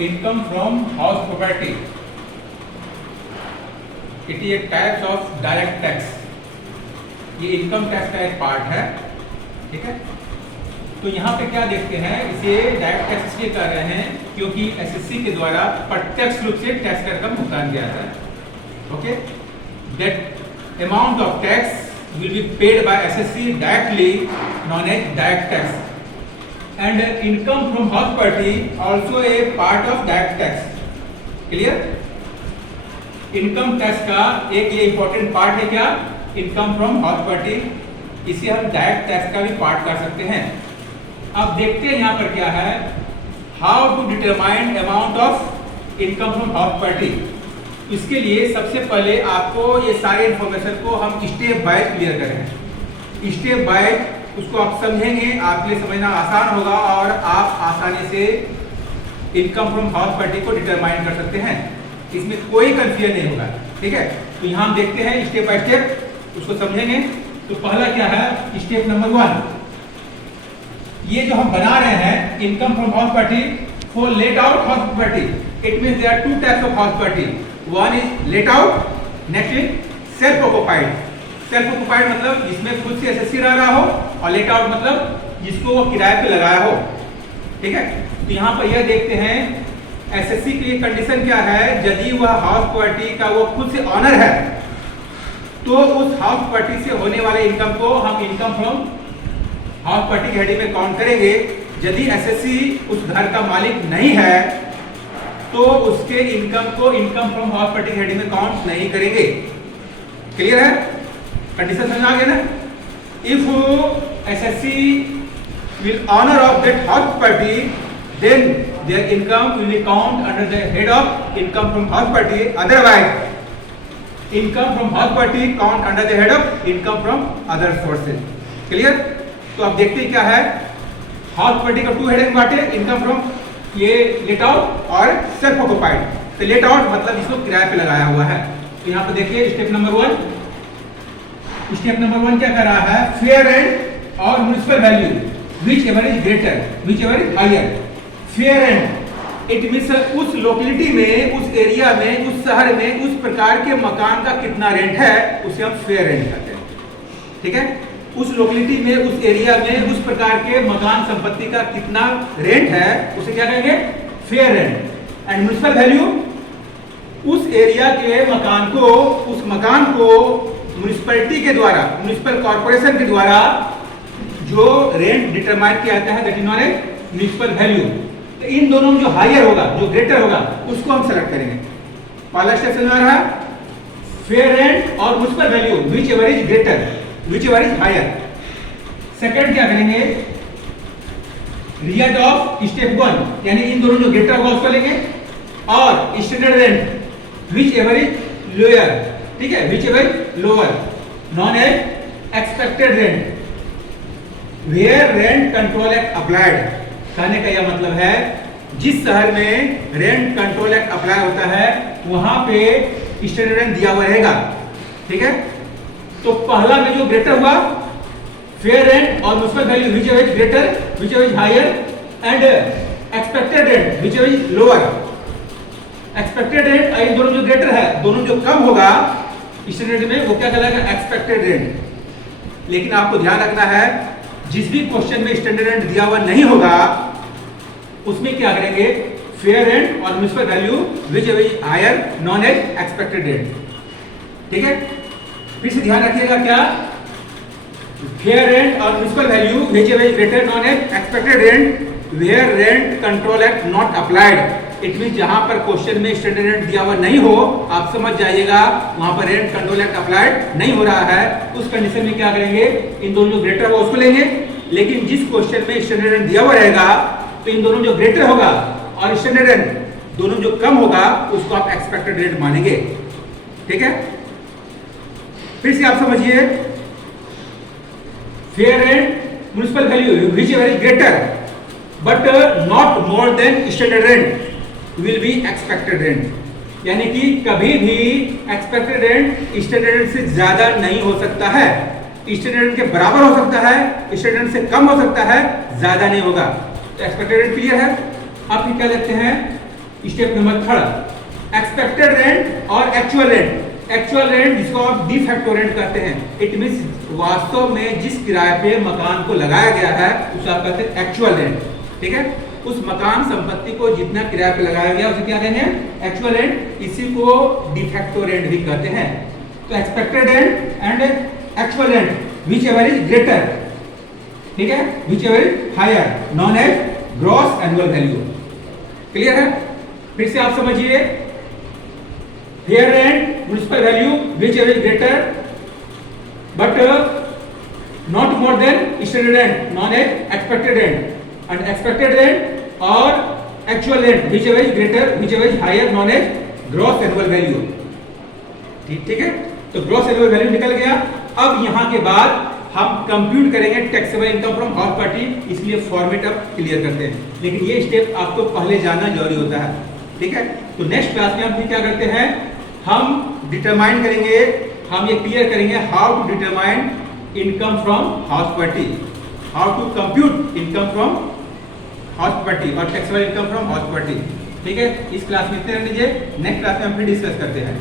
Income from house property, it is a types of direct tax. ये income tax का एक part है, ठीक है। तो यहाँ पे क्या देखते हैं, इसे डायरेक्ट टैक्स इसलिए कर रहे हैं क्योंकि एसएससी के द्वारा प्रत्यक्ष रूप से टैक्स का रकम भुगतान किया जाता है। Okay, that amount of tax will be paid by SSC directly, known as direct tax, and income from house property also a part of direct tax. Clear? Income tax का एक ये इंपॉर्टेंट पार्ट है क्या, income from house property, इसे हम direct tax का भी part कर सकते हैं। अब देखते हैं यहाँ पर क्या है, how to determine amount of income from house property. इसके लिए सबसे पहले आपको ये सारे इंफॉर्मेशन को हम स्टेप बाय क्लियर करेंगे। स्टेप बाय उसको आप समझेंगे, आपके लिए समझना आसान होगा और आप आसानी से इनकम फ्रॉम हाउस प्रॉपर्टी को डिटरमाइन कर सकते हैं, इसमें कोई कंफ्यूजन नहीं होगा, ठीक है। तो यहाँ हम देखते हैं स्टेप बाय स्टेप, उसको समझेंगे। तो पहला क्या है, स्टेप नंबर 1, ये जो हम बना रहे हैं income from house property for let out house property, it means there are two types of house property, one is let out, next is self occupied. Self occupied मतलब जिसमें खुद से एसएससी रह रहा हो, और लेट आउट मतलब जिसको वो किराए पे लगाया हो, ठीक है। तो यहाँ पर यह देखते हैं एसएससी की कंडीशन क्या है, यदि वह हाउस प्रॉपर्टी का वो खुद से ऑनर है तो उस हाउस प्रॉपर्टी से होने वाले इनकम को हम इनकम फ्रॉम हाउस प्रॉपर्टी की हेडिंग में काउंट करेंगे। यदि एसएससी उस घर का मालिक नहीं है तो उसके इनकम को इनकम फ्रॉम हाउस प्रॉपर्टी की हेडिंग में काउंट नहीं करेंगे। क्लियर है, कंडीशन समझ आ गया ना। If assessee will owner of that house property, then their income will be count under the head of income from house property. Otherwise income from house property count under the head of income from other sources. Clear? तो आप देखते हैं क्या है, house property का two heading बांटे, income from ये let out और सेल्फ ऑक्युपाइड। तो लेट आउट मतलब इसको किराए पे लगाया हुआ है। तो यहाँ पे देखिए स्टेप नंबर 1, स्टेप नंबर 1 क्या कर रहा है, फेयर रेंट और municipal value whichever is greater, whichever is higher. Fair rent it means उस लोकेलिटी में, उस एरिया में, उस शहर में उस प्रकार के मकान का कितना रेंट है उसे हम फेयर रेंट कहते हैं, ठीक है। उस लोकेलिटी में, उस एरिया में उस प्रकार के मकान संपत्ति का कितना रेंट है उसे क्या कहेंगे, fair rent. And municipal value उस एरिया के मकान को, उस मकान को म्युनिसिपैलिटी के द्वारा, म्युनिसिपल कॉर्पोरेशन के द्वारा जो रेंट डिटरमाइन किया जाता है that is known as municipal value. तो इन दोनों में जो हायर होगा, जो ग्रेटर होगा, उसको हम सेलेक्ट करेंगे। पहला स्टेप समझ आ रहा है, फेयर रेंट और municipal value whichever is greater, whichever is higher. Second क्या करेंगे, रिजल्ट ऑफ स्टेप 1, यानी इन दोनों जो ग्रेटर होगा उसको लेंगे, और standard rent whichever is lower, ठीक है, whichever is lower, known as expected rent, where rent control act applied. कहने का यह मतलब है जिस शहर में रेंट कंट्रोल एक्ट अप्लाई होता है वहां पे स्टैंडर्ड रेंट दिया हुआ रहेगा, ठीक है। तो पहला में जो ग्रेटर हुआ फेयर रेंट और municipal value whichever is greater, whichever is higher, and expected rent whichever is lower. Expected rent in दोनों जो ग्रेटर है, दोनों जो कम होगा स्टैंडर्ड में वो क्या कहलाएगा, एक्सपेक्टेड रेंट। लेकिन आपको ध्यान रखना है जिस भी क्वेश्चन में स्टैंडर्ड रेंट दिया हुआ नहीं होगा उसमें क्या करेंगे, फेयर रेंट और municipal value whichever is higher, known as expected rent, ठीक है। फिर से ध्यान रखिएगा क्या, फेयर रेंट और municipal value whichever is greater, known as expected rent, where rent control act not applied. It mean जहां पर क्वेश्चन में स्टैंडर्ड रेंट दिया हुआ नहीं हो, आप समझ जाइएगा वहां पर रेंट कंट्रोल एक्ट अप्लाइड नहीं हो रहा है। उस कंडीशन में क्या करेंगे, इन दोनों जो ग्रेटर होगा उसको लेंगे। लेकिन जिस क्वेश्चन में स्टैंडर्ड रेंट दिया हुआ रहेगा तो इन दोनों जो ग्रेटर होगा और स्टैंडर्ड रेंट दोनों जो कम होगा उसको आप एक्सपेक्टेड रेंट मानेंगे, ठीक है। फिर से आप समझिए, fair rent municipal value whichever is greater but not more than standard rent will be expected rent. यानी कि कभी भी एक्सपेक्टेड रेंट स्टैंडर्ड रेंट से ज्यादा नहीं हो सकता है, स्टैंडर्ड रेंट के बराबर हो सकता है, स्टैंडर्ड रेंट से कम हो सकता है, ज्यादा नहीं होगा। तो एक्सपेक्टेड रेंट क्लियर है। अब क्या देखते हैं, step number third, expected rent और एक्चुअल रेंट। एक्चुअल रेंट जिसको आप डी फैक्टो रेंट कहते हैं, इट मींस वास्तव में जिस किराए पे मकान को लगाया गया है उसे आप कहते हैं एक्चुअल रेंट। ठीक है, उस मकान संपत्ति को जितना किराए पे लगाया गया उसे क्या कहेंगे? Actual rent. इसी को डी फैक्टो रेंट भी कहते हैं। तो expected rent and actual rent whichever is greater, ठीक है, whichever is higher, known as gross annual value. Clear है? फिर से आप समझिए, fair rent municipal value whichever is greater but not more than standard rent, known as expected rent, and expected rent और actual rent whichever is greater whichever is higher known as gross annual value। ठीक है, तो gross annual value निकल गया। अब यहाँ के बाद हम कंप्यूट करेंगे taxable income from house party, इसलिए फॉर्मेट अब क्लियर करते हैं, लेकिन ये स्टेप आपको पहले जानना जरूरी होता है। ठीक है, तो नेक्स्ट क्लास में हम फिर क्या करते हैं, हम डिटरमाइन करेंगे, हम ये क्लियर करेंगे how to determine income from house party, how to compute income from house property और taxable income from house property. ठीक है, इस क्लास में इतने रह लीजिए, नेक्स्ट क्लास में हम फिर डिस्कस करते हैं।